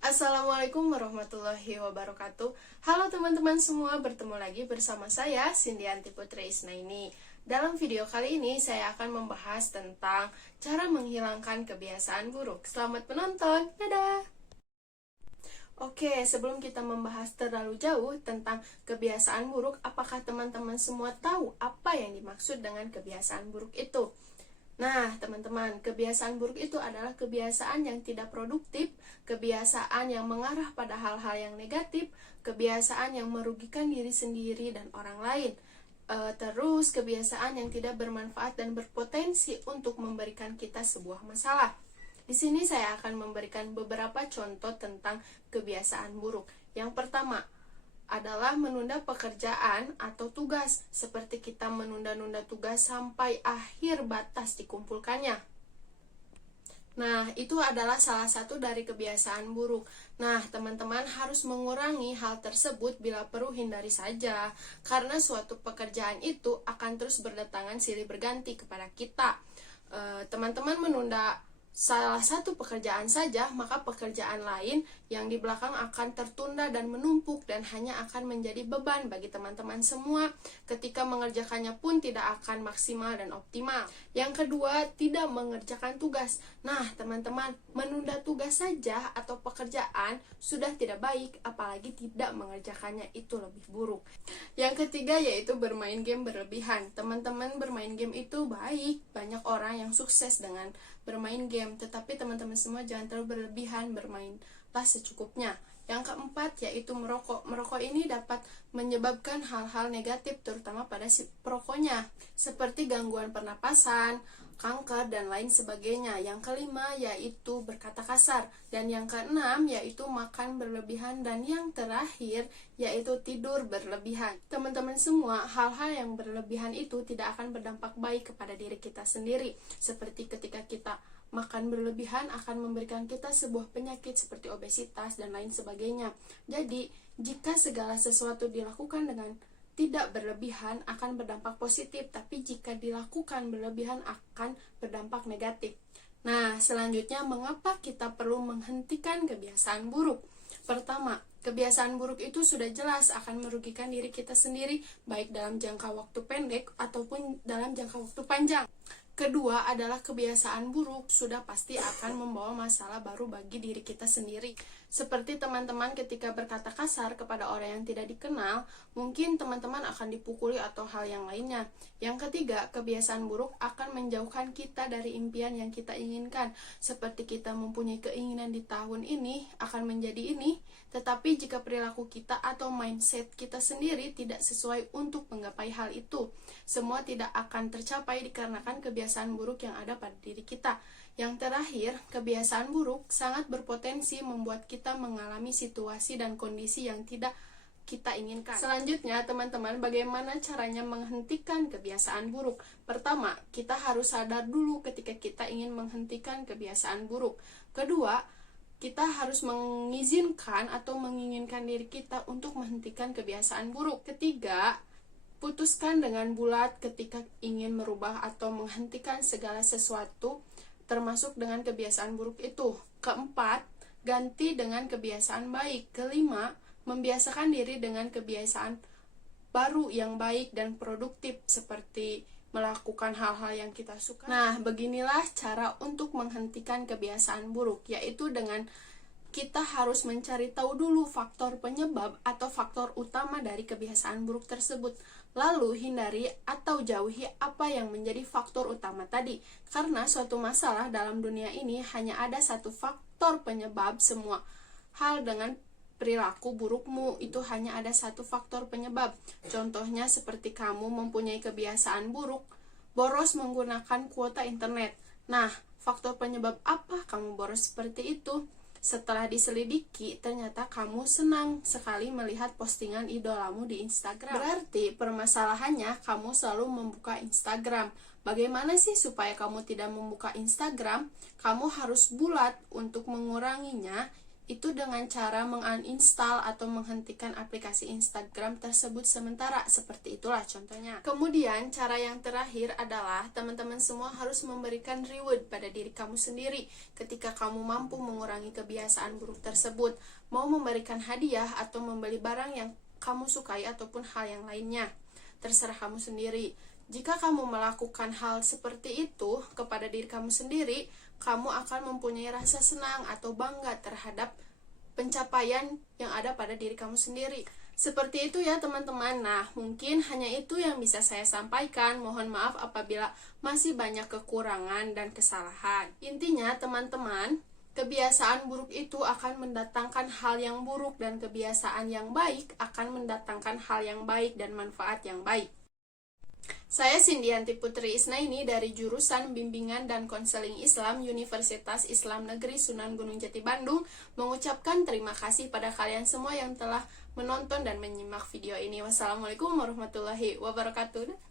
Assalamualaikum warahmatullahi wabarakatuh. Halo teman-teman semua, bertemu lagi bersama saya Cindianti Putri Isnaini. Dalam video kali ini saya akan membahas tentang cara menghilangkan kebiasaan buruk. Selamat menonton, dadah! Oke, sebelum kita membahas terlalu jauh tentang kebiasaan buruk, apakah teman-teman semua tahu apa yang dimaksud dengan kebiasaan buruk itu? Nah, teman-teman, kebiasaan buruk itu adalah kebiasaan yang tidak produktif, kebiasaan yang mengarah pada hal-hal yang negatif, kebiasaan yang merugikan diri sendiri dan orang lain. Terus, kebiasaan yang tidak bermanfaat dan berpotensi untuk memberikan kita sebuah masalah. Di sini saya akan memberikan beberapa contoh tentang kebiasaan buruk. Yang pertama adalah menunda pekerjaan atau tugas, seperti kita menunda-nunda tugas sampai akhir batas dikumpulkannya. Nah, itu adalah salah satu dari kebiasaan buruk. Nah, teman-teman harus mengurangi hal tersebut, bila perlu hindari saja, karena suatu pekerjaan itu akan terus berdatangan silih berganti kepada kita. Teman-teman menunda salah satu pekerjaan saja, maka pekerjaan lain yang di belakang akan tertunda dan menumpuk dan hanya akan menjadi beban bagi teman-teman semua. Ketika mengerjakannya pun tidak akan maksimal dan optimal. Yang kedua, tidak mengerjakan tugas. Nah, teman-teman, menunda tugas saja atau pekerjaan sudah tidak baik, apalagi tidak mengerjakannya, itu lebih buruk. Yang ketiga yaitu bermain game berlebihan. Teman-teman, bermain game itu baik, banyak orang yang sukses dengan bermain game, tetapi teman-teman semua jangan terlalu berlebihan, bermainlah secukupnya. Yang keempat yaitu merokok. Merokok ini dapat menyebabkan hal-hal negatif terutama pada si perokoknya, seperti gangguan pernapasan, kanker, dan lain sebagainya. Yang kelima yaitu berkata kasar, dan yang keenam yaitu makan berlebihan, dan yang terakhir yaitu tidur berlebihan. Teman-teman semua, hal-hal yang berlebihan itu tidak akan berdampak baik kepada diri kita sendiri. Seperti ketika kita makan berlebihan akan memberikan kita sebuah penyakit seperti obesitas dan lain sebagainya. Jadi, jika segala sesuatu dilakukan dengan tidak berlebihan akan berdampak positif, tapi jika dilakukan berlebihan akan berdampak negatif. Nah, selanjutnya mengapa kita perlu menghentikan kebiasaan buruk? Pertama, kebiasaan buruk itu sudah jelas akan merugikan diri kita sendiri, baik dalam jangka waktu pendek ataupun dalam jangka waktu panjang. Kedua adalah kebiasaan buruk sudah pasti akan membawa masalah baru bagi diri kita sendiri. Seperti teman-teman ketika berkata kasar kepada orang yang tidak dikenal, mungkin teman-teman akan dipukuli atau hal yang lainnya. Yang ketiga, kebiasaan buruk akan menjauhkan kita dari impian yang kita inginkan. Seperti kita mempunyai keinginan di tahun ini akan menjadi ini, tetapi jika perilaku kita atau mindset kita sendiri tidak sesuai untuk menggapai hal itu, semua tidak akan tercapai dikarenakan kebiasaan buruk yang ada pada diri kita. Yang terakhir, kebiasaan buruk sangat berpotensi membuat kita mengalami situasi dan kondisi yang tidak kita inginkan. Selanjutnya, teman-teman, bagaimana caranya menghentikan kebiasaan buruk? Pertama, kita harus sadar dulu ketika kita ingin menghentikan kebiasaan buruk. Kedua, kita harus mengizinkan atau menginginkan diri kita untuk menghentikan kebiasaan buruk. Ketiga, putuskan dengan bulat ketika ingin merubah atau menghentikan segala sesuatu, termasuk dengan kebiasaan buruk itu. Keempat, ganti dengan kebiasaan baik. Kelima, membiasakan diri dengan kebiasaan baru yang baik dan produktif, seperti melakukan hal-hal yang kita suka. Nah, beginilah cara untuk menghentikan kebiasaan buruk, yaitu dengan kita harus mencari tahu dulu faktor penyebab atau faktor utama dari kebiasaan buruk tersebut. Lalu hindari atau jauhi apa yang menjadi faktor utama tadi. Karena suatu masalah dalam dunia ini hanya ada satu faktor penyebab semua hal. Dengan perilaku burukmu itu hanya ada satu faktor penyebab. Contohnya seperti kamu mempunyai kebiasaan buruk, boros menggunakan kuota internet. Nah, faktor penyebab apa kamu boros seperti itu? Setelah diselidiki, ternyata kamu senang sekali melihat postingan idolamu di Instagram. Berarti permasalahannya kamu selalu membuka Instagram. Bagaimana sih supaya kamu tidak membuka Instagram? Kamu harus bulat untuk menguranginya. itu dengan cara menguninstall atau menghentikan aplikasi Instagram tersebut sementara. Seperti itulah contohnya. Kemudian cara yang terakhir adalah teman-teman semua harus memberikan reward pada diri kamu sendiri ketika kamu mampu mengurangi kebiasaan buruk tersebut, mau memberikan hadiah atau membeli barang yang kamu sukai ataupun hal yang lainnya. Terserah kamu sendiri. Jika kamu melakukan hal seperti itu kepada diri kamu sendiri, kamu akan mempunyai rasa senang atau bangga terhadap pencapaian yang ada pada diri kamu sendiri. Seperti itu ya teman-teman. Nah, mungkin hanya itu yang bisa saya sampaikan. Mohon maaf apabila masih banyak kekurangan dan kesalahan. Intinya teman-teman, kebiasaan buruk itu akan mendatangkan hal yang buruk, dan kebiasaan yang baik akan mendatangkan hal yang baik dan manfaat yang baik. Saya Sindianti Putri Isnaini dari jurusan Bimbingan dan Konseling Islam Universitas Islam Negeri Sunan Gunung Jati Bandung mengucapkan terima kasih pada kalian semua yang telah menonton dan menyimak video ini. Wassalamualaikum warahmatullahi wabarakatuh.